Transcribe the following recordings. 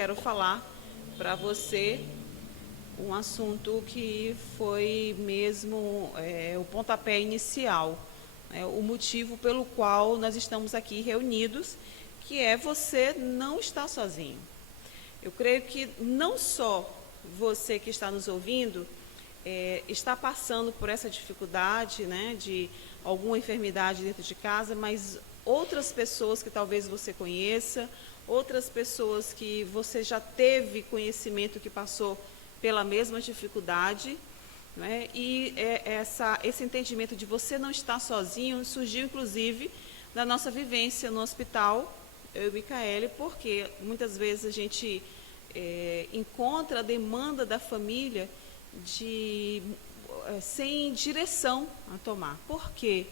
quero falar para você um assunto que foi mesmo o pontapé inicial, o motivo pelo qual nós estamos aqui reunidos, que é você não estar sozinho. Eu creio que não só você que está nos ouvindo está passando por essa dificuldade, né, de alguma enfermidade dentro de casa, mas outras pessoas que talvez você conheça, outras pessoas que você já teve conhecimento que passou pela mesma dificuldade, né, e esse entendimento de você não estar sozinho surgiu inclusive da nossa vivência no hospital, eu e Micaele, porque muitas vezes a gente encontra a demanda da família sem direção a tomar. Por quê?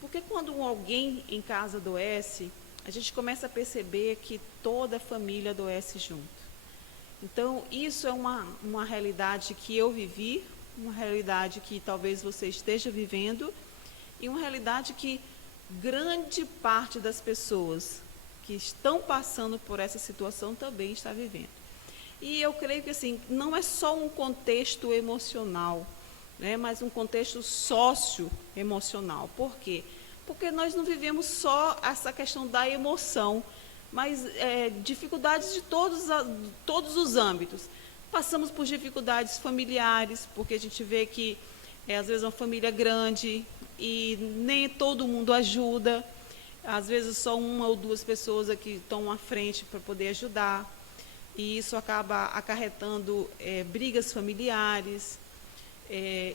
Porque quando alguém em casa adoece, a gente começa a perceber que toda a família adoece junto. Então, isso é uma realidade que eu vivi, uma realidade que talvez você esteja vivendo, e uma realidade que grande parte das pessoas que estão passando por essa situação também está vivendo. E eu creio que assim, não é só um contexto emocional, né, mas um contexto socioemocional. Por quê? Porque nós não vivemos só essa questão da emoção, mas dificuldades de todos os âmbitos. Passamos por dificuldades familiares, porque a gente vê que às vezes é uma família grande e nem todo mundo ajuda, às vezes só uma ou duas pessoas aqui estão à frente para poder ajudar. E isso acaba acarretando brigas familiares,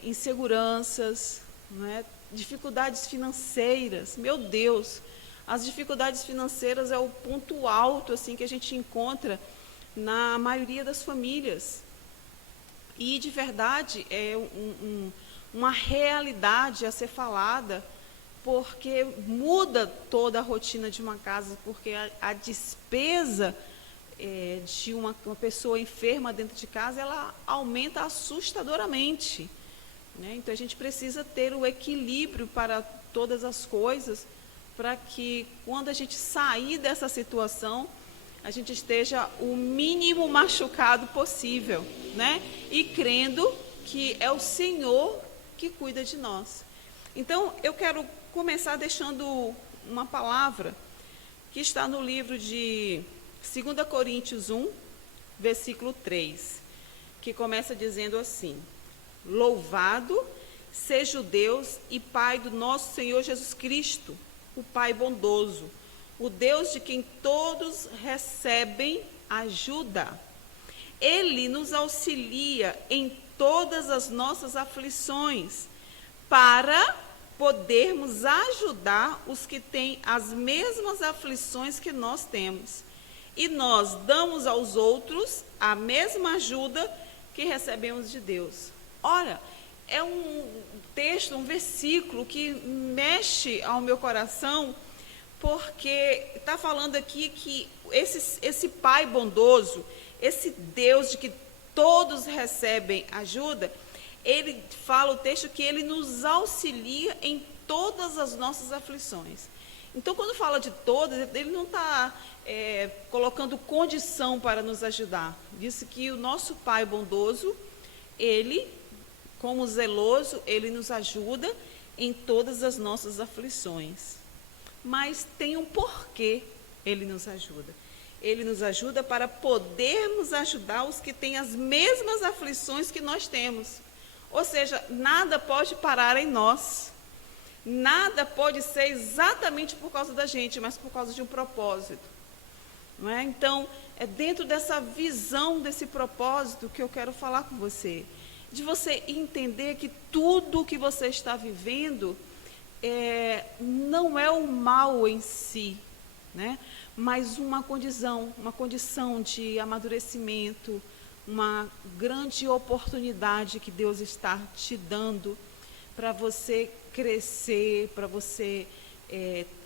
inseguranças, né? Dificuldades financeiras. Meu Deus, as dificuldades financeiras é o ponto alto assim, que a gente encontra na maioria das famílias. E, de verdade, é uma realidade a ser falada, porque muda toda a rotina de uma casa, porque a despesa de uma pessoa enferma dentro de casa, ela aumenta assustadoramente, né? Então, a gente precisa ter o equilíbrio para todas as coisas, para que, quando a gente sair dessa situação, a gente esteja o mínimo machucado possível, né? E crendo que é o Senhor que cuida de nós. Então, eu quero começar deixando uma palavra que está no livro de 2 Coríntios 1, versículo 3, que começa dizendo assim: Louvado seja o Deus e Pai do nosso Senhor Jesus Cristo, o Pai bondoso, o Deus de quem todos recebem ajuda. Ele nos auxilia em todas as nossas aflições, para podermos ajudar os que têm as mesmas aflições que nós temos. E nós damos aos outros a mesma ajuda que recebemos de Deus. Ora, é um texto, um versículo que mexe ao meu coração, porque está falando aqui que esse Pai bondoso, esse Deus de que todos recebem ajuda, ele fala o texto que ele nos auxilia em todas as nossas aflições. Então, quando fala de todas, ele não está colocando condição para nos ajudar. Disse que o nosso Pai bondoso, ele, como zeloso, ele nos ajuda em todas as nossas aflições. Mas tem um porquê ele nos ajuda. Ele nos ajuda para podermos ajudar os que têm as mesmas aflições que nós temos. Ou seja, nada pode parar em nós. Nada pode ser exatamente por causa da gente, mas por causa de um propósito. Não é? Então, é dentro dessa visão, desse propósito, que eu quero falar com você. De você entender que tudo o que você está vivendo não é o mal em si, né? Mas uma condição de amadurecimento, uma grande oportunidade que Deus está te dando para você crescer, para você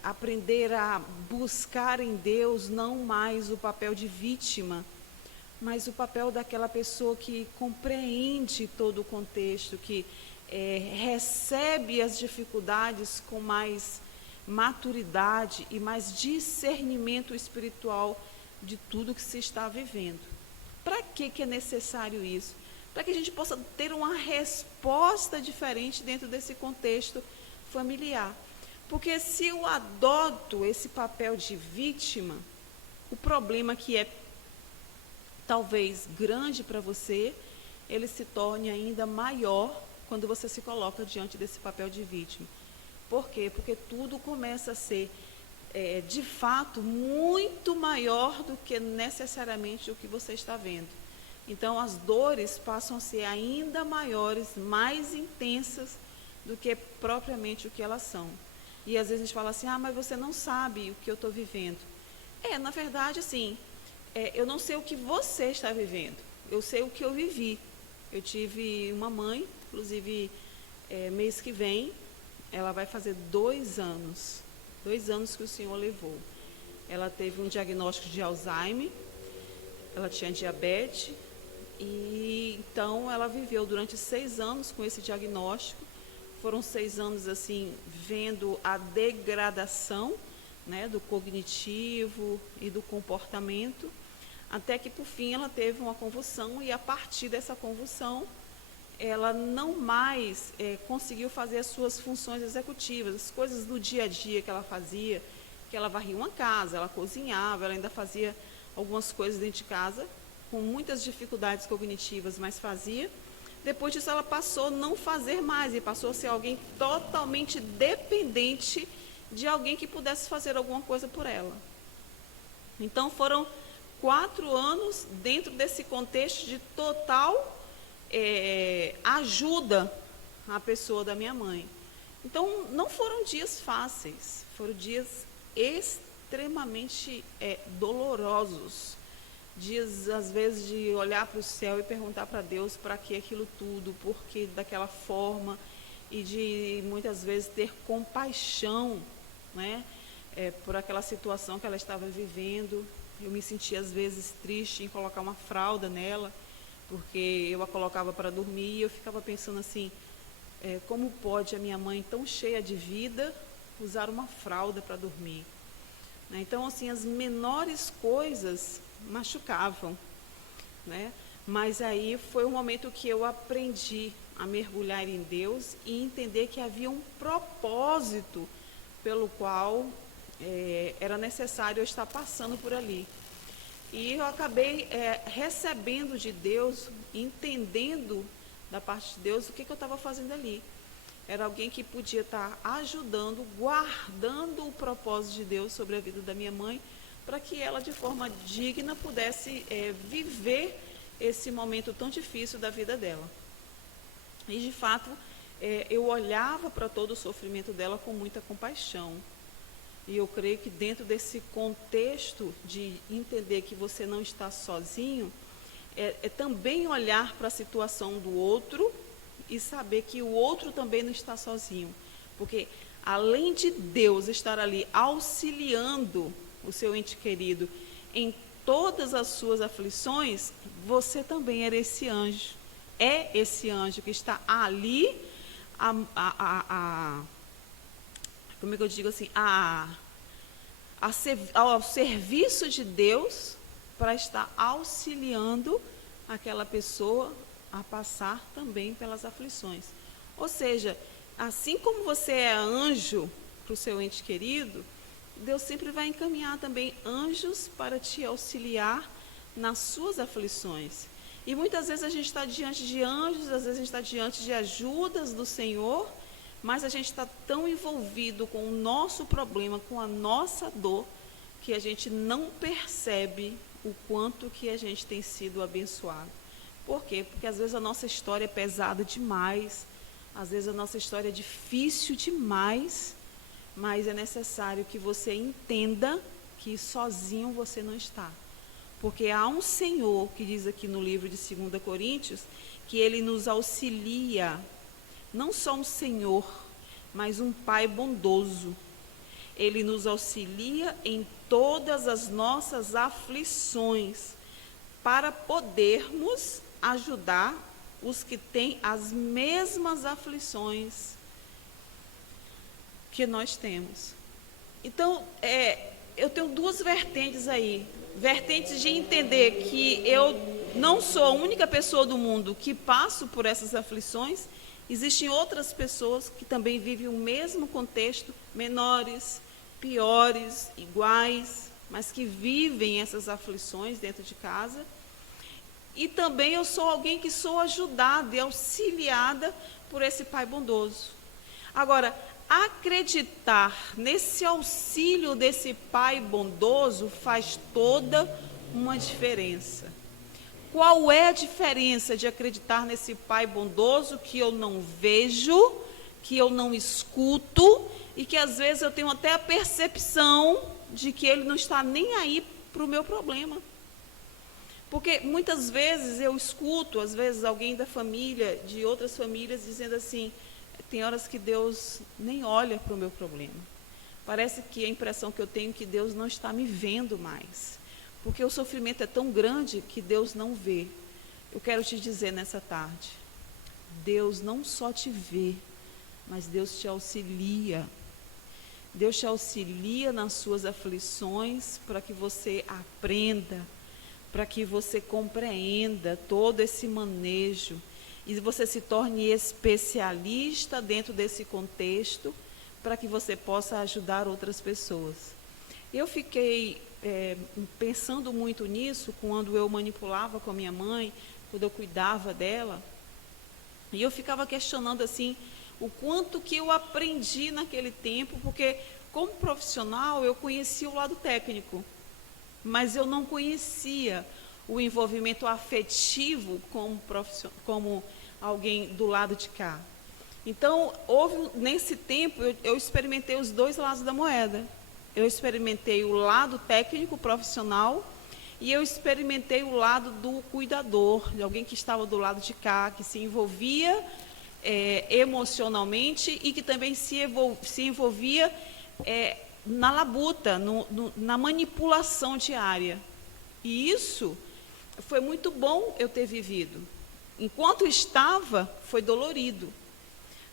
aprender a buscar em Deus não mais o papel de vítima, mas o papel daquela pessoa que compreende todo o contexto, que recebe as dificuldades com mais maturidade e mais discernimento espiritual de tudo que se está vivendo. Para que é necessário isso? Para que a gente possa ter uma resposta diferente dentro desse contexto familiar. Porque se eu adoto esse papel de vítima, o problema que é talvez grande para você, ele se torne ainda maior quando você se coloca diante desse papel de vítima. Por quê? Porque tudo começa a ser, de fato, muito maior do que necessariamente o que você está vendo. Então, as dores passam a ser ainda maiores, mais intensas do que propriamente o que elas são. E às vezes a gente fala assim, mas você não sabe o que eu estou vivendo. Na verdade, assim, eu não sei o que você está vivendo, eu sei o que eu vivi. Eu tive uma mãe, inclusive, mês que vem, ela vai fazer 2 anos que o Senhor levou. Ela teve um diagnóstico de Alzheimer, ela tinha diabetes, e então ela viveu durante 6 anos com esse diagnóstico. Foram 6 anos assim, vendo a degradação, né, do cognitivo e do comportamento, até que por fim ela teve uma convulsão, e a partir dessa convulsão ela não mais conseguiu fazer as suas funções executivas, as coisas do dia a dia que ela fazia, que ela varria uma casa, ela cozinhava, ela ainda fazia algumas coisas dentro de casa, com muitas dificuldades cognitivas, mas fazia. Depois disso ela passou a não fazer mais, e passou a ser alguém totalmente dependente de alguém que pudesse fazer alguma coisa por ela. Então foram 4 anos dentro desse contexto de total ajuda à pessoa da minha mãe. Então não foram dias fáceis, foram dias extremamente dolorosos, dias às vezes de olhar para o céu e perguntar para Deus para que aquilo tudo, por que daquela forma, e de muitas vezes ter compaixão, né, por aquela situação que ela estava vivendo. Eu me sentia às vezes triste em colocar uma fralda nela, porque eu a colocava para dormir e eu ficava pensando assim, como pode a minha mãe tão cheia de vida usar uma fralda para dormir? Então, assim, as menores coisas machucavam, né? Mas aí foi o momento que eu aprendi a mergulhar em Deus e entender que havia um propósito pelo qual era necessário eu estar passando por ali. E eu acabei recebendo de Deus, entendendo da parte de Deus o que eu estava fazendo ali. Era alguém que podia estar ajudando, guardando o propósito de Deus sobre a vida da minha mãe, para que ela, de forma digna, pudesse viver esse momento tão difícil da vida dela. E, de fato, eu olhava para todo o sofrimento dela com muita compaixão. E eu creio que dentro desse contexto de entender que você não está sozinho, também olhar para a situação do outro e saber que o outro também não está sozinho. Porque além de Deus estar ali auxiliando o seu ente querido em todas as suas aflições, você também era esse anjo. É esse anjo que está ali, como é que eu digo assim, ao serviço de Deus, para estar auxiliando aquela pessoa a passar também pelas aflições. Ou seja, assim como você é anjo para o seu ente querido, Deus sempre vai encaminhar também anjos para te auxiliar nas suas aflições. E muitas vezes a gente está diante de anjos, às vezes a gente está diante de ajudas do Senhor, mas a gente está tão envolvido com o nosso problema, com a nossa dor, que a gente não percebe o quanto que a gente tem sido abençoado. Por quê? Porque às vezes a nossa história é pesada demais, às vezes a nossa história é difícil demais, mas é necessário que você entenda que sozinho você não está. Porque há um Senhor, que diz aqui no livro de 2 Coríntios, que Ele nos auxilia, não só um Senhor, mas um Pai bondoso. Ele nos auxilia em todas as nossas aflições, para podermos ajudar os que têm as mesmas aflições que nós temos. Então, eu tenho 2 vertentes aí vertentes de entender que eu não sou a única pessoa do mundo que passo por essas aflições, existem outras pessoas que também vivem o mesmo contexto, menores, piores, iguais, mas que vivem essas aflições dentro de casa. E também eu sou alguém que sou ajudada e auxiliada por esse Pai bondoso. Agora, acreditar nesse auxílio desse Pai bondoso faz toda uma diferença. Qual é a diferença de acreditar nesse Pai bondoso que eu não vejo, que eu não escuto e que às vezes eu tenho até a percepção de que Ele não está nem aí para o meu problema? Porque muitas vezes eu escuto, às vezes alguém da família, de outras famílias, dizendo assim, tem horas que Deus nem olha para o meu problema. Parece que a impressão que eu tenho é que Deus não está me vendo mais. Porque o sofrimento é tão grande que Deus não vê. Eu quero te dizer nessa tarde, Deus não só te vê, mas Deus te auxilia. Deus te auxilia nas suas aflições para que você aprenda, para que você compreenda todo esse manejo e você se torne especialista dentro desse contexto para que você possa ajudar outras pessoas. Eu fiquei pensando muito nisso quando eu manipulava com a minha mãe, quando eu cuidava dela, e eu ficava questionando assim, o quanto que eu aprendi naquele tempo, porque como profissional eu conhecia o lado técnico, mas eu não conhecia o envolvimento afetivo como alguém do lado de cá. Então, nesse tempo, eu experimentei os dois lados da moeda. Eu experimentei o lado técnico profissional e eu experimentei o lado do cuidador, de alguém que estava do lado de cá, que se envolvia emocionalmente e que também se envolvia na labuta, na manipulação diária. E isso foi muito bom eu ter vivido. Enquanto estava, foi dolorido.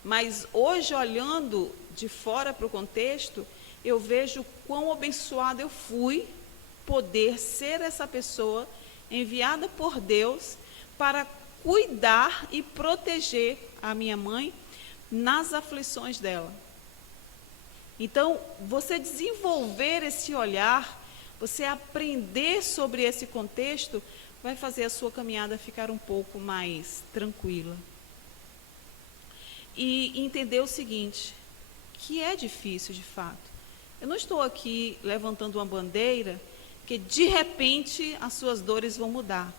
Mas hoje, olhando de fora para o contexto, eu vejo quão abençoada eu fui poder ser essa pessoa enviada por Deus para cuidar e proteger a minha mãe nas aflições dela. Então, você desenvolver esse olhar, você aprender sobre esse contexto, vai fazer a sua caminhada ficar um pouco mais tranquila. E entender o seguinte, que é difícil de fato. Eu não estou aqui levantando uma bandeira que de repente as suas dores vão mudar.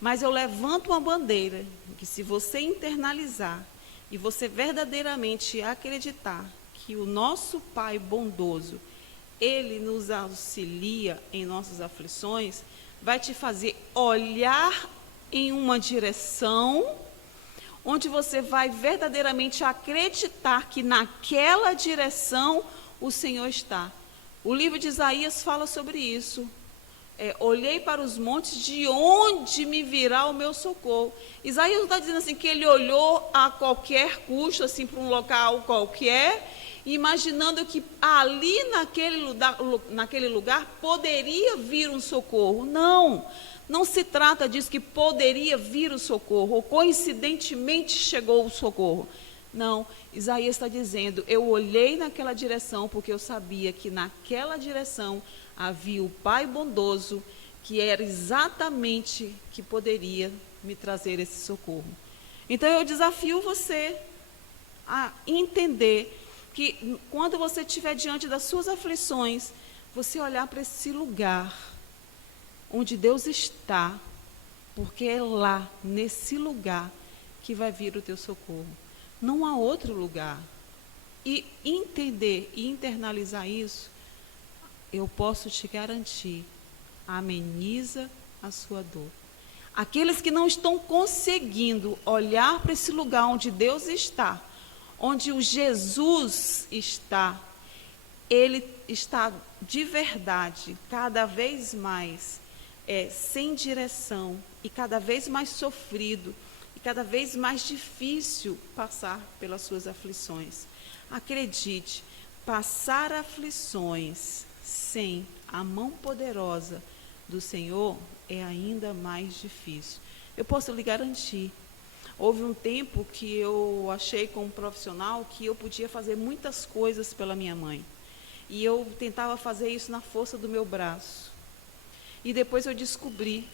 Mas eu levanto uma bandeira que se você internalizar e você verdadeiramente acreditar que o nosso Pai bondoso, Ele nos auxilia em nossas aflições, vai te fazer olhar em uma direção onde você vai verdadeiramente acreditar que naquela direção o Senhor está. O livro de Isaías fala sobre isso. Olhei para os montes, de onde me virá o meu socorro. Isaías não está dizendo assim que ele olhou a qualquer custo, assim, para um local qualquer, imaginando que ali naquele lugar poderia vir um socorro. Não, não se trata disso que poderia vir o socorro, ou coincidentemente chegou o socorro. Não, Isaías está dizendo, eu olhei naquela direção porque eu sabia que naquela direção havia o Pai bondoso, que era exatamente que poderia me trazer esse socorro. Então eu desafio você a entender que quando você estiver diante das suas aflições, você olhar para esse lugar onde Deus está, porque é lá, nesse lugar, que vai vir o teu socorro. Não há outro lugar. E entender e internalizar isso, eu posso te garantir, ameniza a sua dor. Aqueles que não estão conseguindo olhar para esse lugar onde Deus está, onde o Jesus está, Ele está de verdade, cada vez mais sem direção e cada vez mais sofrido e cada vez mais difícil passar pelas suas aflições. Acredite, passar aflições sem a mão poderosa do Senhor é ainda mais difícil. Eu posso lhe garantir. Houve um tempo que eu achei como profissional que eu podia fazer muitas coisas pela minha mãe. E eu tentava fazer isso na força do meu braço. E depois eu descobri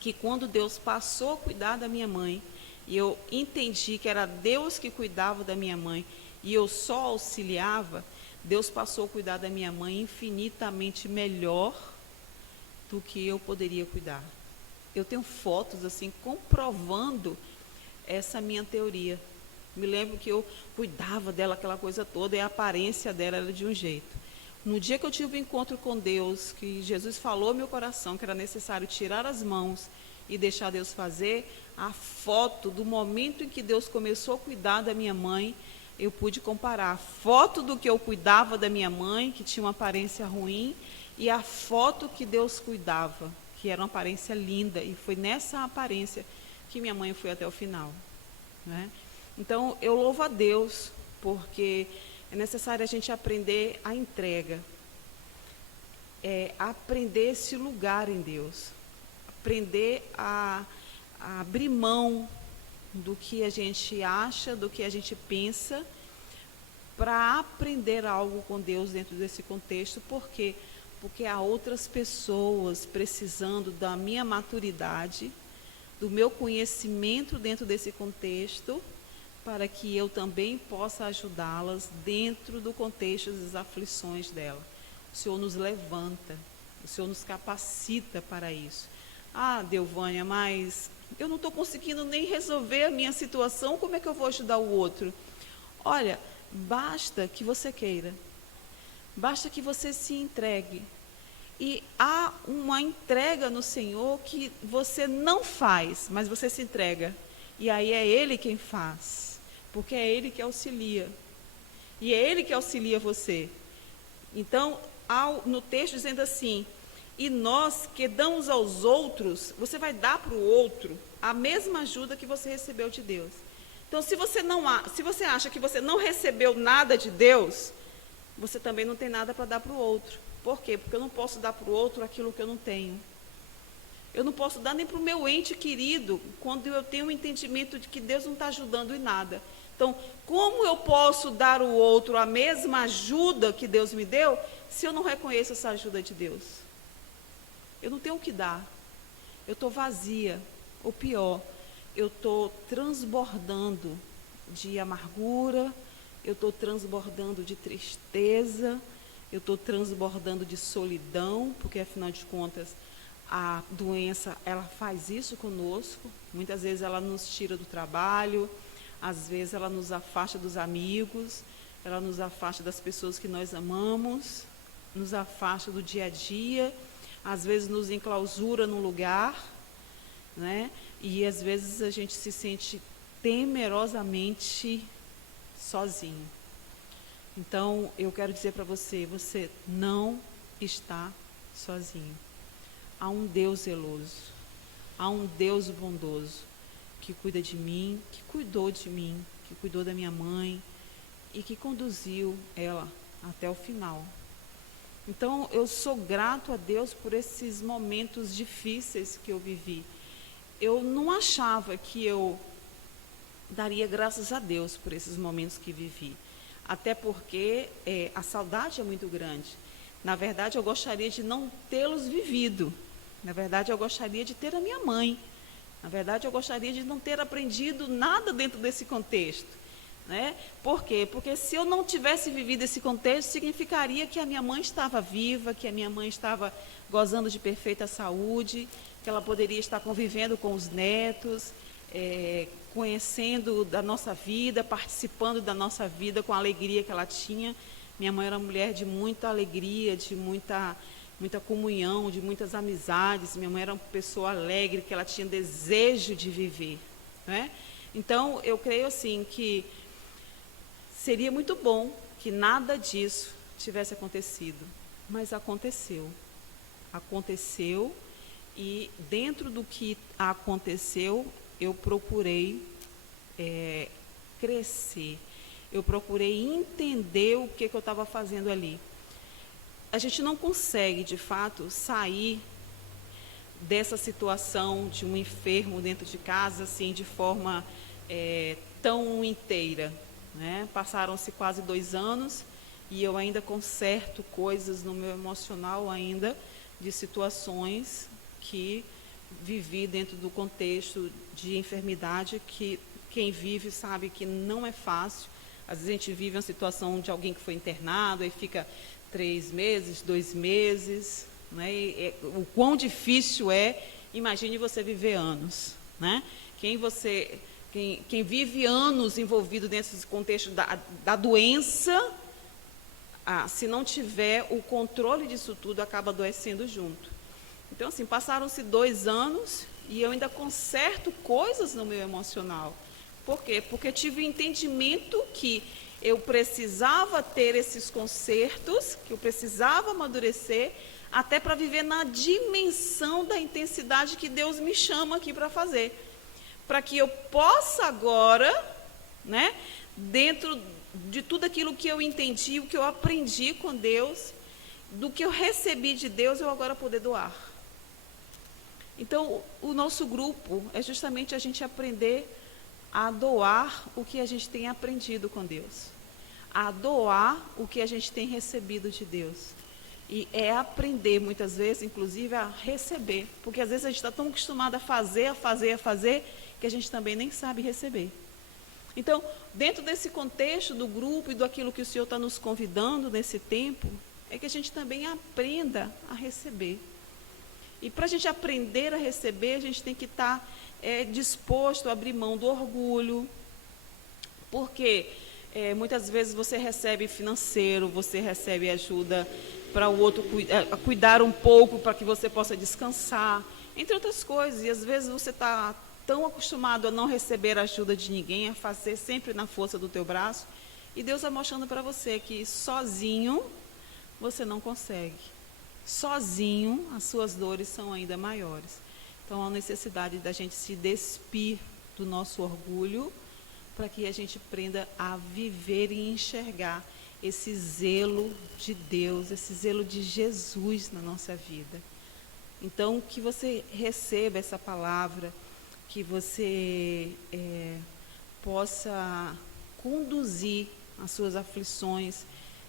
que quando Deus passou a cuidar da minha mãe, e eu entendi que era Deus que cuidava da minha mãe, e eu só auxiliava, Deus passou a cuidar da minha mãe infinitamente melhor do que eu poderia cuidar. Eu tenho fotos assim comprovando essa minha teoria. Me lembro que eu cuidava dela, aquela coisa toda, e a aparência dela era de um jeito. No dia que eu tive um encontro com Deus, que Jesus falou ao meu coração que era necessário tirar as mãos e deixar Deus fazer, a foto do momento em que Deus começou a cuidar da minha mãe, eu pude comparar a foto do que eu cuidava da minha mãe, que tinha uma aparência ruim, e a foto que Deus cuidava, que era uma aparência linda, e foi nessa aparência que minha mãe foi até o final, né? Então, eu louvo a Deus, porque é necessário a gente aprender a entrega, aprender esse lugar em Deus, aprender a abrir mão do que a gente acha, do que a gente pensa, para aprender algo com Deus dentro desse contexto. Por quê? Porque há outras pessoas precisando da minha maturidade, do meu conhecimento dentro desse contexto, para que eu também possa ajudá-las dentro do contexto das aflições dela. O Senhor nos levanta, o Senhor nos capacita para isso. Ah, Delvânia, mas eu não estou conseguindo nem resolver a minha situação, como é que eu vou ajudar o outro? Olha, basta que você queira, basta que você se entregue. E há uma entrega no Senhor que você não faz, mas você se entrega. E aí é Ele quem faz, porque é Ele que auxilia. E é Ele que auxilia você. Então, no texto dizendo assim, e nós que damos aos outros, você vai dar para o outro a mesma ajuda que você recebeu de Deus. Então, se você acha que você não recebeu nada de Deus, você também não tem nada para dar para o outro. Por quê? Porque eu não posso dar para o outro aquilo que eu não tenho. Eu não posso dar nem para o meu ente querido, quando eu tenho um entendimento de que Deus não está ajudando em nada. Então, como eu posso dar ao outro a mesma ajuda que Deus me deu, se eu não reconheço essa ajuda de Deus? Eu não tenho o que dar. Eu estou vazia. Ou pior, eu estou transbordando de amargura, eu estou transbordando de tristeza, eu estou transbordando de solidão, porque afinal de contas, a doença, ela faz isso conosco. Muitas vezes ela nos tira do trabalho, às vezes ela nos afasta dos amigos, ela nos afasta das pessoas que nós amamos, nos afasta do dia a dia, às vezes nos enclausura num lugar, né? E às vezes a gente se sente temerosamente sozinho. Então, eu quero dizer para você, você não está sozinho. Há um Deus zeloso, há um Deus bondoso, que cuida de mim, que cuidou de mim, que cuidou da minha mãe e que conduziu ela até o final. Então, eu sou grato a Deus por esses momentos difíceis que eu vivi. Eu não achava que eu daria graças a Deus por esses momentos que vivi. Até porque a saudade é muito grande. Na verdade, eu gostaria de não tê-los vivido. Na verdade, eu gostaria de ter a minha mãe. Na verdade, eu gostaria de não ter aprendido nada dentro desse contexto, né? Por quê? Porque se eu não tivesse vivido esse contexto, significaria que a minha mãe estava viva, que a minha mãe estava gozando de perfeita saúde, que ela poderia estar convivendo com os netos, conhecendo da nossa vida, participando da nossa vida com a alegria que ela tinha. Minha mãe era uma mulher de muita alegria, de muita comunhão, de muitas amizades. Minha mãe era uma pessoa alegre, que ela tinha desejo de viver, né? Então, eu creio assim que seria muito bom que nada disso tivesse acontecido, mas aconteceu. Aconteceu, e dentro do que aconteceu, eu procurei crescer, eu procurei entender o que eu estava fazendo ali. a gente não consegue, de fato, sair dessa situação de um enfermo dentro de casa, assim, de forma tão inteira, né? Passaram-se quase 2 anos e eu ainda conserto coisas no meu emocional ainda, de situações que vivi dentro do contexto de enfermidade, que quem vive sabe que não é fácil. Às vezes a gente vive uma situação de alguém que foi internado, aí fica 3 meses, 2 meses, né? O quão difícil imagine você viver anos, né? Quem vive anos envolvido nesse contexto da doença, se não tiver o controle disso tudo, acaba adoecendo junto. Então, assim, passaram-se 2 anos e eu ainda conserto coisas no meu emocional. Por quê? Porque eu tive o entendimento que eu precisava ter esses consertos, que eu precisava amadurecer, até para viver na dimensão da intensidade que Deus me chama aqui para fazer. Para que eu possa agora, né, dentro de tudo aquilo que eu entendi, o que eu aprendi com Deus, do que eu recebi de Deus, eu agora poder doar. Então, o nosso grupo é justamente a gente aprender a doar o que a gente tem aprendido com Deus, a doar o que a gente tem recebido de Deus. E é aprender, muitas vezes, inclusive, a receber, porque às vezes a gente está tão acostumado a fazer, que a gente também nem sabe receber. Então, dentro desse contexto do grupo e daquilo que o Senhor está nos convidando nesse tempo, é que a gente também aprenda a receber. E para a gente aprender a receber, a gente tem que estar disposto a abrir mão do orgulho, porque muitas vezes você recebe financeiro, você recebe ajuda para o outro cuidar um pouco para que você possa descansar, entre outras coisas, e às vezes você está tão acostumado a não receber ajuda de ninguém, a fazer sempre na força do teu braço, e Deus está mostrando para você que sozinho você não consegue. Sozinho as suas dores são ainda maiores. Então há necessidade da gente se despir do nosso orgulho, para que a gente aprenda a viver e enxergar esse zelo de Deus, esse zelo de Jesus na nossa vida. Então, que você receba essa palavra, que você possa conduzir as suas aflições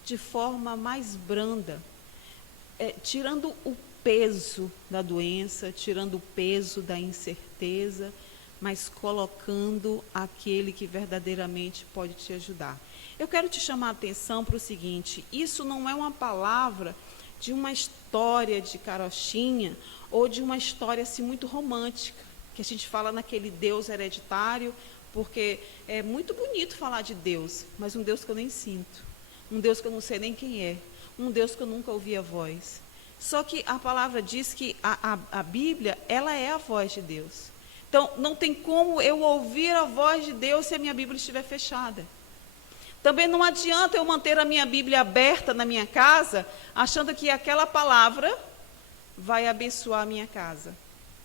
de forma mais branda, tirando o peso da doença, tirando o peso da incerteza, mas colocando aquele que verdadeiramente pode te ajudar. Eu quero te chamar a atenção para o seguinte: isso não é uma palavra de uma história de carochinha ou de uma história assim muito romântica, que a gente fala naquele Deus hereditário, porque é muito bonito falar de Deus, mas um Deus que eu nem sinto, um Deus que eu não sei nem quem é, um Deus que eu nunca ouvi a voz. Só que a palavra diz que a Bíblia, ela é a voz de Deus. Então, não tem como eu ouvir a voz de Deus se a minha Bíblia estiver fechada. Também não adianta eu manter a minha Bíblia aberta na minha casa, achando que aquela palavra vai abençoar a minha casa.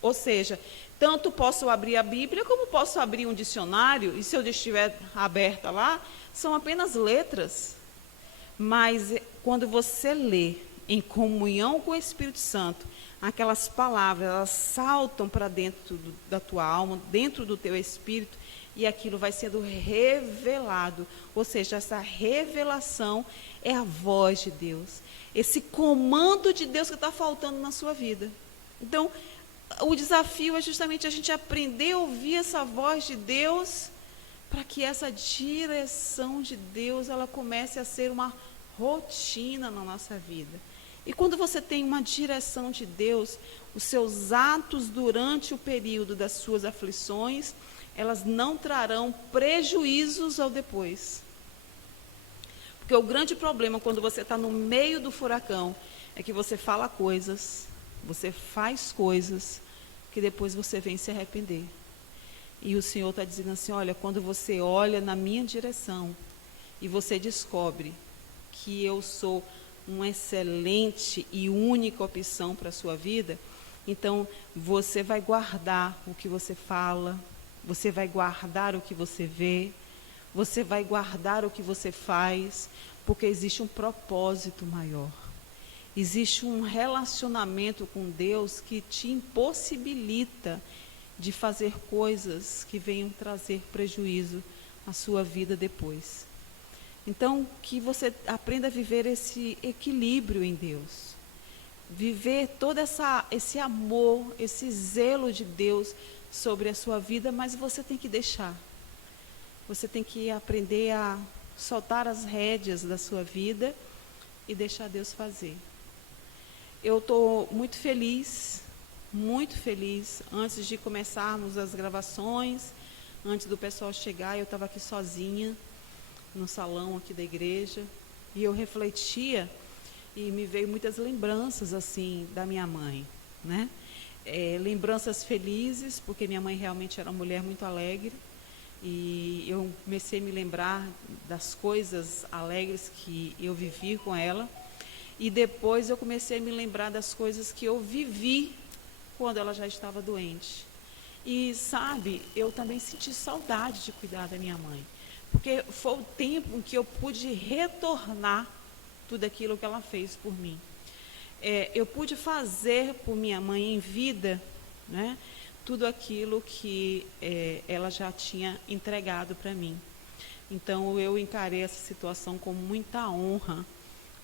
Ou seja, tanto posso abrir a Bíblia, como posso abrir um dicionário, e se eu estiver aberta lá, são apenas letras. Mas quando você lê em comunhão com o Espírito Santo, aquelas palavras, elas saltam para dentro da tua alma, dentro do teu espírito, e aquilo vai sendo revelado. Ou seja, essa revelação é a voz de Deus, esse comando de Deus que está faltando na sua vida. Então, o desafio é justamente a gente aprender a ouvir essa voz de Deus, para que essa direção de Deus, ela comece a ser uma rotina na nossa vida. E quando você tem uma direção de Deus, os seus atos durante o período das suas aflições, elas não trarão prejuízos ao depois. Porque o grande problema quando você está no meio do furacão é que você fala coisas, você faz coisas, que depois você vem se arrepender. E o Senhor está dizendo assim: olha, quando você olha na minha direção e você descobre que eu sou uma excelente e única opção para a sua vida, então você vai guardar o que você fala, você vai guardar o que você vê, você vai guardar o que você faz, porque existe um propósito maior. Existe um relacionamento com Deus que te impossibilita de fazer coisas que venham trazer prejuízo à sua vida depois. Então, que você aprenda a viver esse equilíbrio em Deus. Viver todo esse amor, esse zelo de Deus sobre a sua vida, mas você tem que deixar. Você tem que aprender a soltar as rédeas da sua vida e deixar Deus fazer. Eu estou muito feliz, antes de começarmos as gravações, antes do pessoal chegar, eu estava aqui sozinha, no salão aqui da igreja, e eu refletia, e me veio muitas lembranças, assim, da minha mãe, né? Lembranças felizes, porque minha mãe realmente era uma mulher muito alegre, e eu comecei a me lembrar das coisas alegres que eu vivi com ela, e depois eu comecei a me lembrar das coisas que eu vivi quando ela já estava doente. E, sabe, eu também senti saudade de cuidar da minha mãe, porque foi o tempo em que eu pude retornar tudo aquilo que ela fez por mim. Eu pude fazer por minha mãe em vida, né, tudo aquilo que ela já tinha entregado para mim. Então, eu encarei essa situação com muita honra.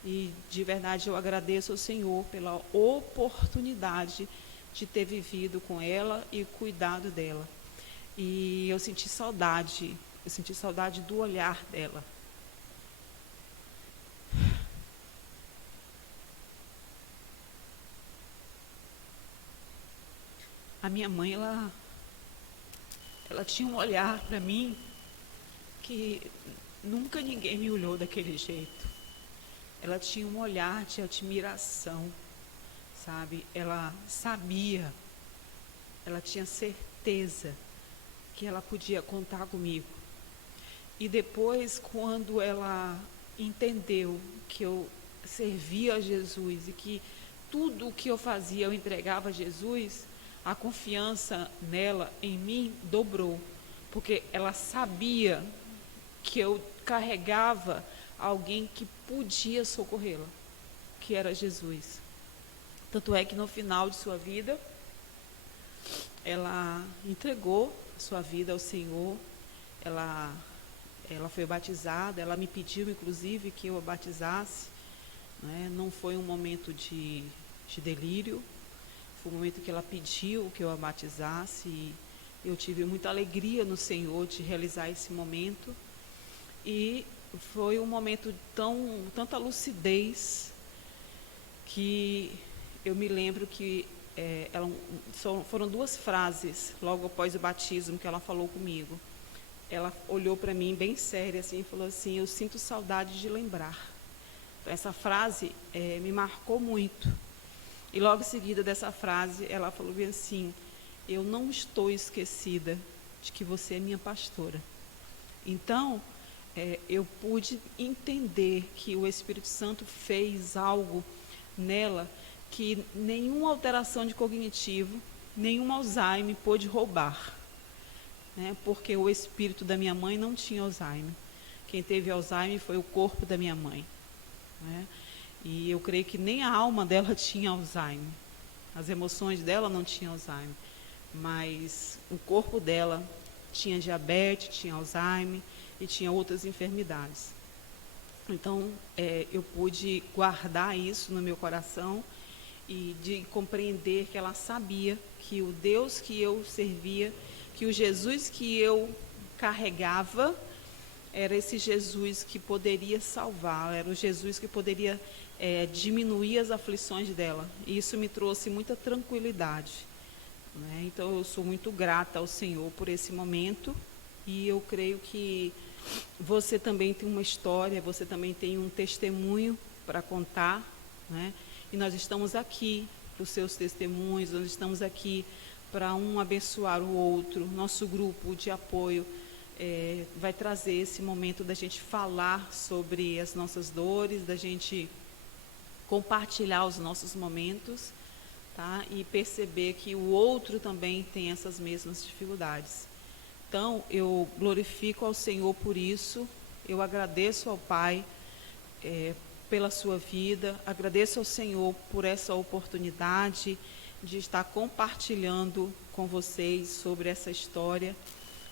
E, de verdade, eu agradeço ao Senhor pela oportunidade de ter vivido com ela e cuidado dela. E eu senti saudade do olhar dela. A minha mãe, ela tinha um olhar para mim que nunca ninguém me olhou daquele jeito. Ela tinha um olhar de admiração, sabe? Ela sabia, ela tinha certeza que ela podia contar comigo. E depois, quando ela entendeu que eu servia a Jesus e que tudo o que eu fazia eu entregava a Jesus, a confiança nela, em mim, dobrou. Porque ela sabia que eu carregava alguém que podia socorrê-la, que era Jesus. Tanto é que no final de sua vida, ela entregou a sua vida ao Senhor, ela foi batizada, ela me pediu, inclusive, que eu a batizasse, né? Não foi um momento de delírio, foi um momento que ela pediu que eu a batizasse, e eu tive muita alegria no Senhor de realizar esse momento, e foi um momento de tanta lucidez, que eu me lembro que foram 2 frases, logo após o batismo, que ela falou comigo. Ela olhou para mim bem séria assim, e falou assim: eu sinto saudade de lembrar. Essa frase me marcou muito. E logo em seguida dessa frase, ela falou bem assim: eu não estou esquecida de que você é minha pastora. Então, eu pude entender que o Espírito Santo fez algo nela que nenhuma alteração de cognitivo, nenhum Alzheimer pôde roubar, né? Porque o espírito da minha mãe não tinha Alzheimer. Quem teve Alzheimer foi o corpo da minha mãe, né? E eu creio que nem a alma dela tinha Alzheimer. As emoções dela não tinham Alzheimer, mas o corpo dela tinha diabetes, tinha Alzheimer e tinha outras enfermidades. Então, eu pude guardar isso no meu coração e de compreender que ela sabia que o Deus que eu servia, que o Jesus que eu carregava, era esse Jesus que poderia salvar, era o Jesus que poderia diminuir as aflições dela. E isso me trouxe muita tranquilidade, né? Então, eu sou muito grata ao Senhor por esse momento, e eu creio que você também tem uma história, você também tem um testemunho para contar, né? E nós estamos aqui para os seus testemunhos, nós estamos aqui para um abençoar o outro. Nosso grupo de apoio vai trazer esse momento da gente falar sobre as nossas dores, da gente compartilhar os nossos momentos, tá? E perceber que o outro também tem essas mesmas dificuldades. Então, eu glorifico ao Senhor por isso, eu agradeço ao Pai pela sua vida, agradeço ao Senhor por essa oportunidade de estar compartilhando com vocês sobre essa história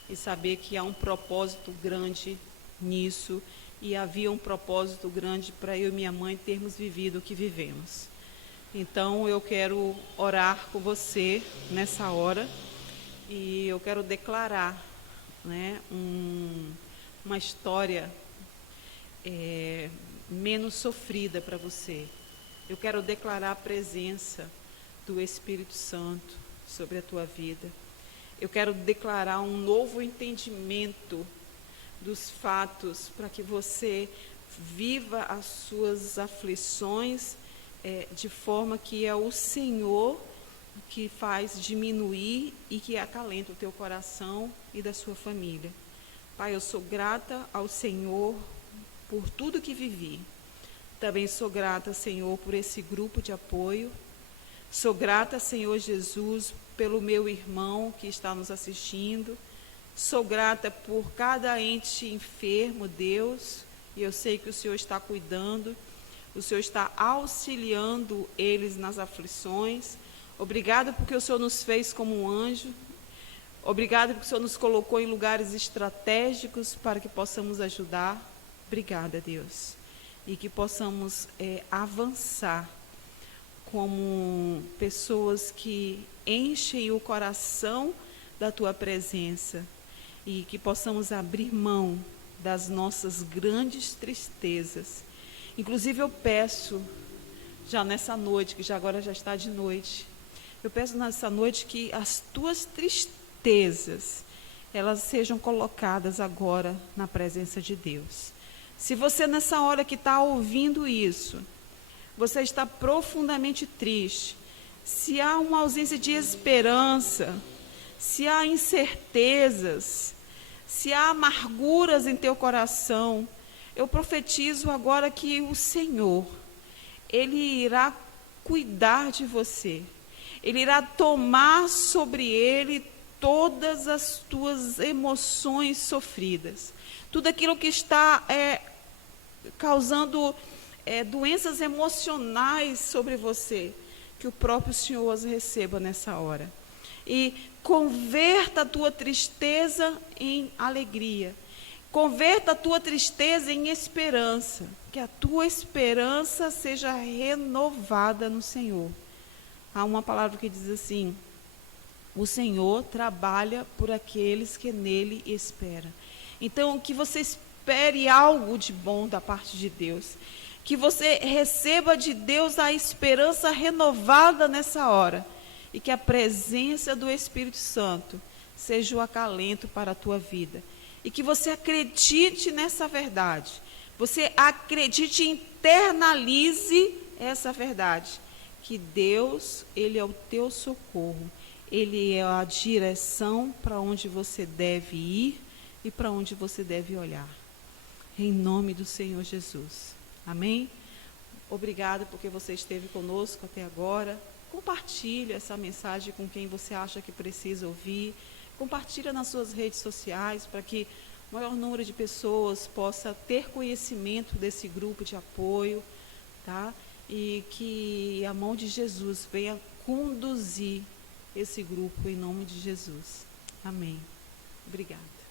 e saber que há um propósito grande nisso e havia um propósito grande para eu e minha mãe termos vivido o que vivemos. Então eu quero orar com você nessa hora e eu quero declarar, né, uma história menos sofrida para você. Eu quero declarar a presença do Espírito Santo sobre a tua vida. Eu quero declarar um novo entendimento dos fatos para que você viva as suas aflições de forma que é o Senhor que faz diminuir e que acalenta o teu coração e da sua família. Pai, eu sou grata ao Senhor por tudo que vivi. Também sou grata, Senhor, por esse grupo de apoio. Sou grata, Senhor Jesus, pelo meu irmão que está nos assistindo. Sou grata por cada ente enfermo, Deus, e eu sei que o Senhor está cuidando, o Senhor está auxiliando eles nas aflições. Obrigado porque o Senhor nos fez como um anjo. Obrigado porque o Senhor nos colocou em lugares estratégicos para que possamos ajudar. Obrigada, Deus. E que possamos avançar como pessoas que enchem o coração da Tua presença e que possamos abrir mão das nossas grandes tristezas. Inclusive eu peço, já nessa noite, que já agora já está de noite, eu peço nessa noite que as Tuas tristezas, elas sejam colocadas agora na presença de Deus. Se você nessa hora que está ouvindo isso, você está profundamente triste, se há uma ausência de esperança, se há incertezas, se há amarguras em teu coração, eu profetizo agora que o Senhor, Ele irá cuidar de você, Ele irá tomar sobre Ele todas as tuas emoções sofridas, tudo aquilo que está causando doenças emocionais sobre você, que o próprio Senhor as receba nessa hora. E converta a tua tristeza em alegria. Converta a tua tristeza em esperança. Que a tua esperança seja renovada no Senhor. Há uma palavra que diz assim: o Senhor trabalha por aqueles que nele esperam. Então, que você espere algo de bom da parte de Deus. Que você receba de Deus a esperança renovada nessa hora. E que a presença do Espírito Santo seja o acalento para a tua vida. E que você acredite nessa verdade. Você acredite e internalize essa verdade. Que Deus, Ele é o teu socorro. Ele é a direção para onde você deve ir e para onde você deve olhar. Em nome do Senhor Jesus. Amém? Obrigado porque você esteve conosco até agora. Compartilhe essa mensagem com quem você acha que precisa ouvir. Compartilhe nas suas redes sociais para que o maior número de pessoas possa ter conhecimento desse grupo de apoio, tá? E que a mão de Jesus venha conduzir esse grupo em nome de Jesus. Amém. Obrigada.